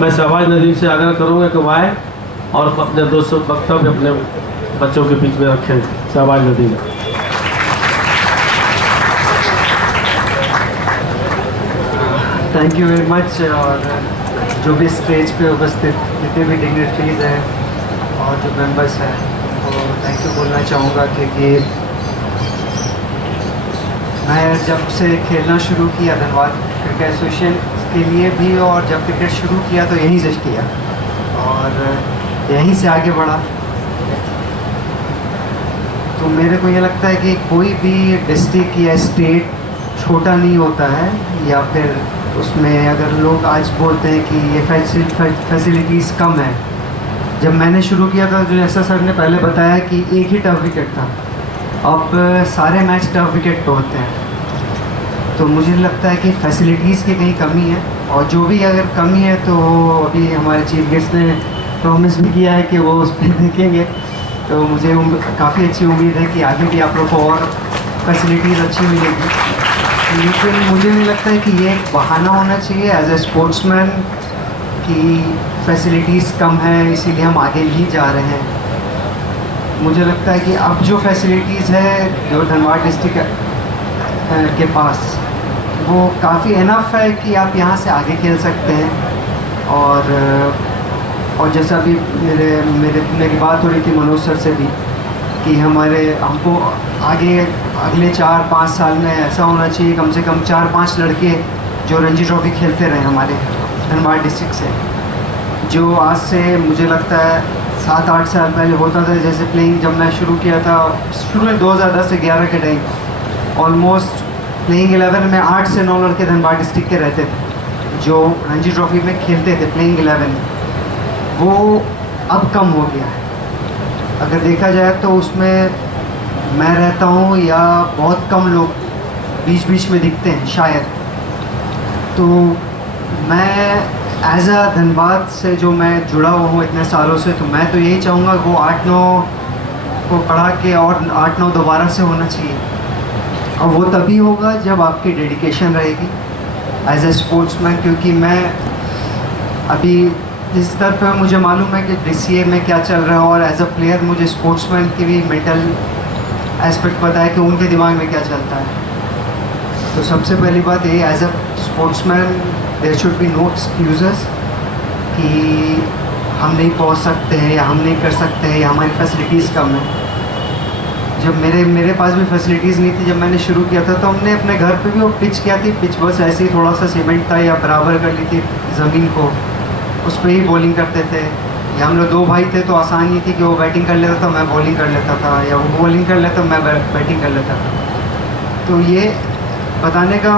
मैं शहबाज नदीम से आग्रह करूँगा कि वो आए और अपने दोस्तों वक्तव्य अपने बच्चों के बीच में रखें। Shahbaz Nadeem. Thank you very much. और जो भी स्टेज पे उपस्थित जितने भी डिग्निटरीज हैं और जो मेंबर्स हैं उनको थैंक यू बोलना चाहूँगा, क्योंकि मैं जब से खेलना शुरू किया धनबाद क्रिकेट एसोसिएशन के लिए भी, और जब क्रिकेट शुरू किया तो यहीं से किया और यहीं से आगे बढ़ा। तो मेरे को ये लगता है कि कोई भी डिस्ट्रिक्ट या स्टेट छोटा नहीं होता है, या फिर उसमें अगर लोग आज बोलते हैं कि ये फैसिलिटीज़ कम है। जब मैंने शुरू किया था, जो जैसा सर ने पहले बताया कि एक ही टफ विकेट था, अब सारे मैच टफ विकेट पे होते हैं। तो मुझे लगता है कि फैसिलिटीज़ की कहीं कमी है, और जो भी अगर कमी है तो अभी हमारे चीफ गेस्ट ने प्रॉमिस भी किया है कि वो उस पर देखेंगे। तो मुझे काफ़ी अच्छी उम्मीद है कि आगे भी आप लोग को और फैसिलिटीज़ अच्छी मिलेगी। लेकिन मुझे नहीं लगता है कि ये एक बहाना होना चाहिए एज ए स्पोर्ट्समैन कि फैसिलिटीज़ कम है इसीलिए हम आगे नहीं जा रहे हैं। मुझे लगता है कि अब जो फैसिलिटीज़ है जो धनबाद डिस्ट्रिक्ट के पास, वो काफ़ी इनफ है कि आप यहाँ से आगे खेल सकते हैं। और जैसा अभी मेरी बात हो रही थी मनोज सर से भी कि हमको आगे अगले 4-5 साल में ऐसा होना चाहिए कम से कम 4-5 लड़के जो रणजी ट्रॉफी खेलते रहे हमारे धनबाद डिस्ट्रिक्ट से, जो आज से मुझे लगता है 7-8 साल पहले होता था। जैसे प्लेइंग जब मैं शुरू किया था, शुरू में 2010 से 11 के टाइम, ऑलमोस्ट प्लेइंग 11 में 8 से 9 लड़के धनबाद डिस्ट्रिक्ट के रहते थे जो रणजी ट्रॉफी में खेलते थे प्लेइंग 11। वो अब कम हो गया है। अगर देखा जाए तो उसमें मैं रहता हूँ या बहुत कम लोग बीच बीच में दिखते हैं शायद। तो मैं एज अ धनबाद से जो मैं जुड़ा हुआ हूँ इतने सालों से, तो मैं तो यही चाहूँगा वो 8-9 को बढ़ा के और 8-9 दोबारा से होना चाहिए। और वो तभी होगा जब आपकी डेडिकेशन रहेगी एज ए स्पोर्ट्समैन। क्योंकि मैं अभी जिस तरह पे मुझे मालूम है कि DCA में क्या चल रहा है, और एज अ प्लेयर मुझे स्पोर्ट्समैन की भी मेंटल एस्पेक्ट पता है कि उनके दिमाग में क्या चलता है। तो सबसे पहली बात ये, as a sportsman there should be no excuses कि हम नहीं पहुंच सकते हैं या हम नहीं कर सकते हैं या हमारी फैसिलिटीज़ कम है। जब मेरे पास भी फैसिलिटीज़ नहीं थी जब मैंने शुरू किया था, तो हमने अपने घर पे भी वो पिच किया थी। पिच बस ऐसे ही थोड़ा सा सीमेंट था या बराबर कर ली थी ज़मीन को, उस पर ही बॉलिंग करते थे। या हम लोग 2 भाई थे तो आसान ही थी कि वो बैटिंग कर लेता था, मैं बॉलिंग कर लेता था, या वो बॉलिंग कर लेता मैं बैटिंग कर लेता था। तो ये बताने का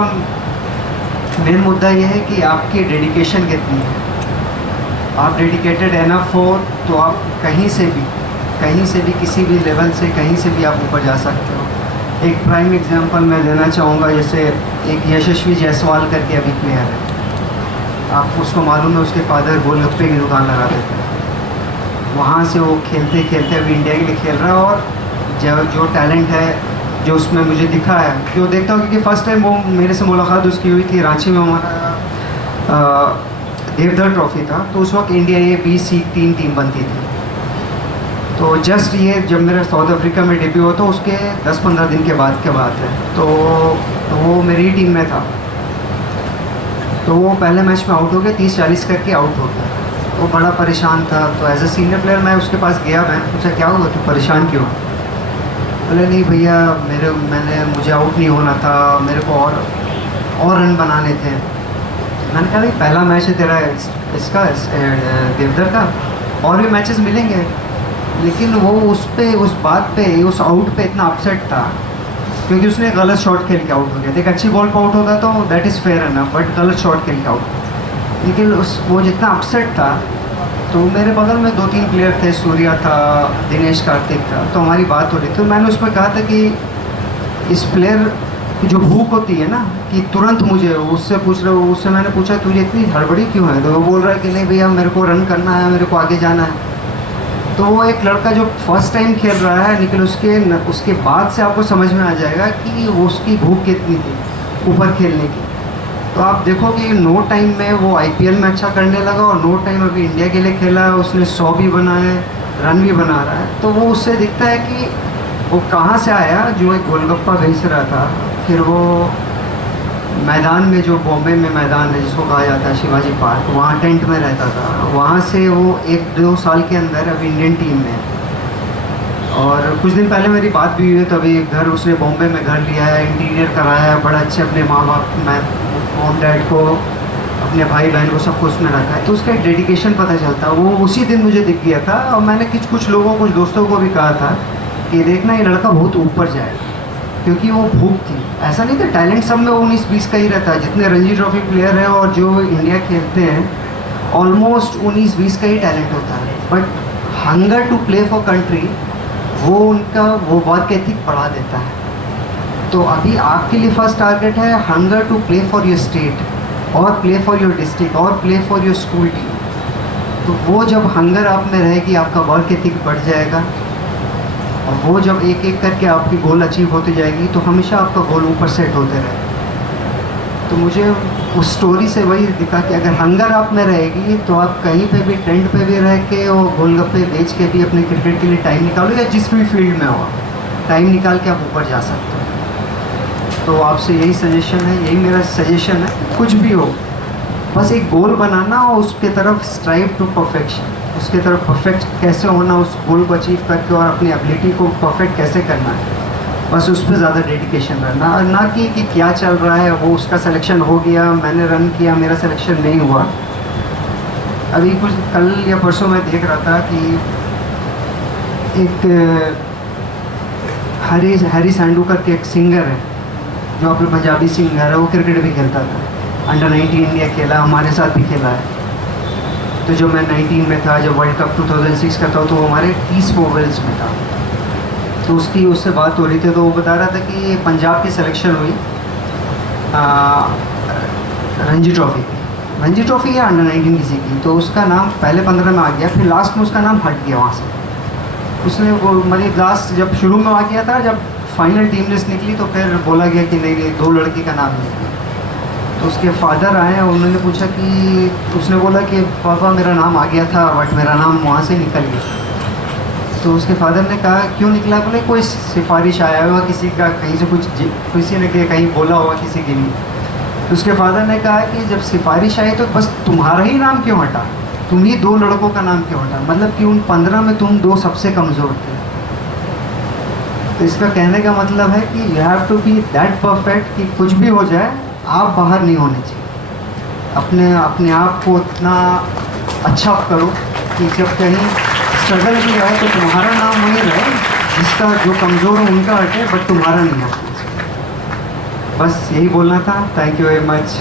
मेन मुद्दा ये है कि आपकी डेडिकेशन कितनी है। आप डेडिकेटेड एनफ हो तो आप कहीं से भी किसी भी लेवल से कहीं से भी आप ऊपर जा सकते हो। एक प्राइम एग्जांपल मैं देना चाहूँगा, जैसे एक यशस्वी जायसवाल करके अभी प्लेयर है, आपको उसको मालूम है, उसके फादर गोलगप्पे की दुकान लगाते थे। वहाँ से वो खेलते खेलते अभी इंडिया के लिए खेल रहा है। और जो टैलेंट है जो उसमें मुझे दिखा है, जो देखता हूँ, क्योंकि फ़र्स्ट टाइम वो मेरे से मुलाकात उसकी हुई थी रांची में, हमारा देवधर ट्रॉफी था। तो उस वक्त इंडिया ये B-C-3 टीम बनती थी। तो जस्ट ये जब मेरा साउथ अफ्रीका में डेब्यू हुआ था उसके 10-15 दिन के बाद की बात है। तो वो मेरी टीम में था। तो वो पहले मैच में आउट हो गया, 30-40 करके आउट हो गया। वो बड़ा परेशान था। तो एज ए सीनियर प्लेयर मैं उसके पास गया, मैंने पूछा क्या हुआ, तू परेशान क्यों? बोले नहीं भैया, मुझे आउट नहीं होना था, मेरे को और रन बनाने थे। मैंने कहा भाई पहला मैच है तेरा इसका देवधर का, और भी मैचेस मिलेंगे। लेकिन वो उस बात पे उस आउट पे इतना अपसेट था क्योंकि उसने गलत शॉट खेल के आउट हो गया। एक अच्छी बॉल पर आउट होता तो that is fair enough, but गलत शॉट खेल के आउट। लेकिन वो जितना अपसेट था, तो मेरे बगल में 2-3 प्लेयर थे, सूर्या था, दिनेश कार्तिक था। तो हमारी बात हो रही थी, तो मैंने उस पर कहा था कि इस प्लेयर की जो भूख होती है ना कि तुरंत मुझे उससे मैंने पूछा तुझे इतनी हड़बड़ी क्यों है? तो वो बोल रहा है कि नहीं भैया मेरे को रन करना है, मेरे को आगे जाना है। तो वो एक लड़का जो फर्स्ट टाइम खेल रहा है, लेकिन उसके बाद से आपको समझ में आ जाएगा कि वो उसकी भूख कितनी थी ऊपर खेलने की। तो आप देखो कि नो टाइम में वो आईपीएल में अच्छा करने लगा और नो टाइम अभी इंडिया के लिए खेला है, उसने 100 भी बनाए, रन भी बना रहा है। तो वो उससे दिखता है कि वो कहाँ से आया, जो एक गोलगप्पा बेच रहा था, फिर वो मैदान में, जो बॉम्बे में मैदान है जिसको कहा जाता है शिवाजी पार्क, वहाँ टेंट में रहता था, वहाँ से वो 1-2 साल के अंदर अब इंडियन टीम में है। और कुछ दिन पहले मेरी बात भी हुई है, तभी घर उसने बॉम्बे में घर लिया है, इंटीरियर कराया है, बड़ा अच्छे अपने माँ बाप, मॉम डैड को, अपने भाई बहन को, सबको उसमें रखा है। तो उसका एक डेडिकेशन पता चलता है। वो उसी दिन मुझे दिख गया था और मैंने कुछ लोगों, कुछ दोस्तों को भी कहा था कि देखना ये लड़का बहुत ऊपर जाएगा, क्योंकि वो भूख थी। ऐसा नहीं था, टैलेंट सब में 19-20 का ही रहता है। जितने रणजी ट्रॉफी प्लेयर हैं और जो इंडिया खेलते हैं, ऑलमोस्ट 19-20 का ही टैलेंट होता है, but hunger to play for country, वो उनका वो वर्क एथिक बढ़ा देता है। तो अभी आपके लिए फर्स्ट टारगेट है hunger to play for your state और प्ले फॉर योर डिस्ट्रिक्ट और play for your school team. तो वो जब हंगर आप में रहेगी, आपका वर्क एथिक बढ़ जाएगा, और वो जब एक एक करके आपकी गोल अचीव होती जाएगी, तो हमेशा आपका गोल ऊपर सेट होते रहेगा। तो मुझे उस स्टोरी से वही दिखा कि अगर हंगर आप में रहेगी तो आप कहीं पे भी, टेंट पे भी रह के और गोलगप्पे बेच के भी अपने क्रिकेट के लिए टाइम निकालो, या जिस भी फील्ड में हो टाइम निकाल के आप ऊपर जा सकते हो। तो आपसे यही सजेशन है, यही मेरा सजेशन है, कुछ भी हो, बस एक गोल बनाना और उसके तरफ स्ट्राइव टू परफेक्शन, उसके तरफ परफेक्ट कैसे होना, उस गोल को अचीव करके, और अपनी एबिलिटी को परफेक्ट कैसे करना है, बस उस पर ज़्यादा डेडिकेशन रहना। और ना कि क्या चल रहा है, वो उसका सिलेक्शन हो गया, मैंने रन किया, मेरा सिलेक्शन नहीं हुआ। अभी कुछ कल या परसों मैं देख रहा था कि एक हैरी सैंडू करके एक सिंगर है, जो अपने पंजाबी सिंगर है, वो क्रिकेट भी खेलता था, अंडर 19 इंडिया खेला, हमारे साथ भी खेला है। तो जब मैं 19 में था, जब वर्ल्ड कप 2006 का था, तो वो हमारे 30 ओवल्स में था। तो उससे बात हो रही थी, तो वो बता रहा था कि पंजाब की सिलेक्शन हुई रणजी ट्रॉफ़ी या अंडर 19 किसी की, तो उसका नाम पहले 15 में आ गया, फिर लास्ट में उसका नाम हट गया वहाँ से। उसने वो मतलब लास्ट जब शुरू में आ गया था, जब फाइनल टीम लिस्ट निकली तो फिर बोला गया कि नहीं, 2 लड़की का नाम नहीं। तो उसके फादर आए और उन्होंने पूछा कि, उसने बोला कि पापा मेरा नाम आ गया था, बट मेरा नाम वहाँ से निकल गया। तो उसके फादर ने कहा क्यों निकला? बोले कोई सिफारिश आया होगा किसी का, कहीं से कुछ किसी ने कहीं बोला होगा किसी के लिए। तो उसके फादर ने कहा कि जब सिफारिश आई तो बस तुम्हारा ही नाम क्यों हटा, तुम ही 2 लड़कों का नाम क्यों हटा, मतलब कि उन 15 में तुम 2 सबसे कमज़ोर थे। तो इसका कहने का मतलब है कि you have to be that perfect कि कुछ भी हो जाए आप बाहर नहीं होने चाहिए। अपने आप को इतना अच्छा करो कि जब कहीं स्ट्रगल भी रहे तो तुम्हारा नाम वहीं रहे, जिसका जो कमज़ोर हो उनका हटे, बट तुम्हारा नहीं हटना चाहिए। बस यही बोलना था। Thank you very much.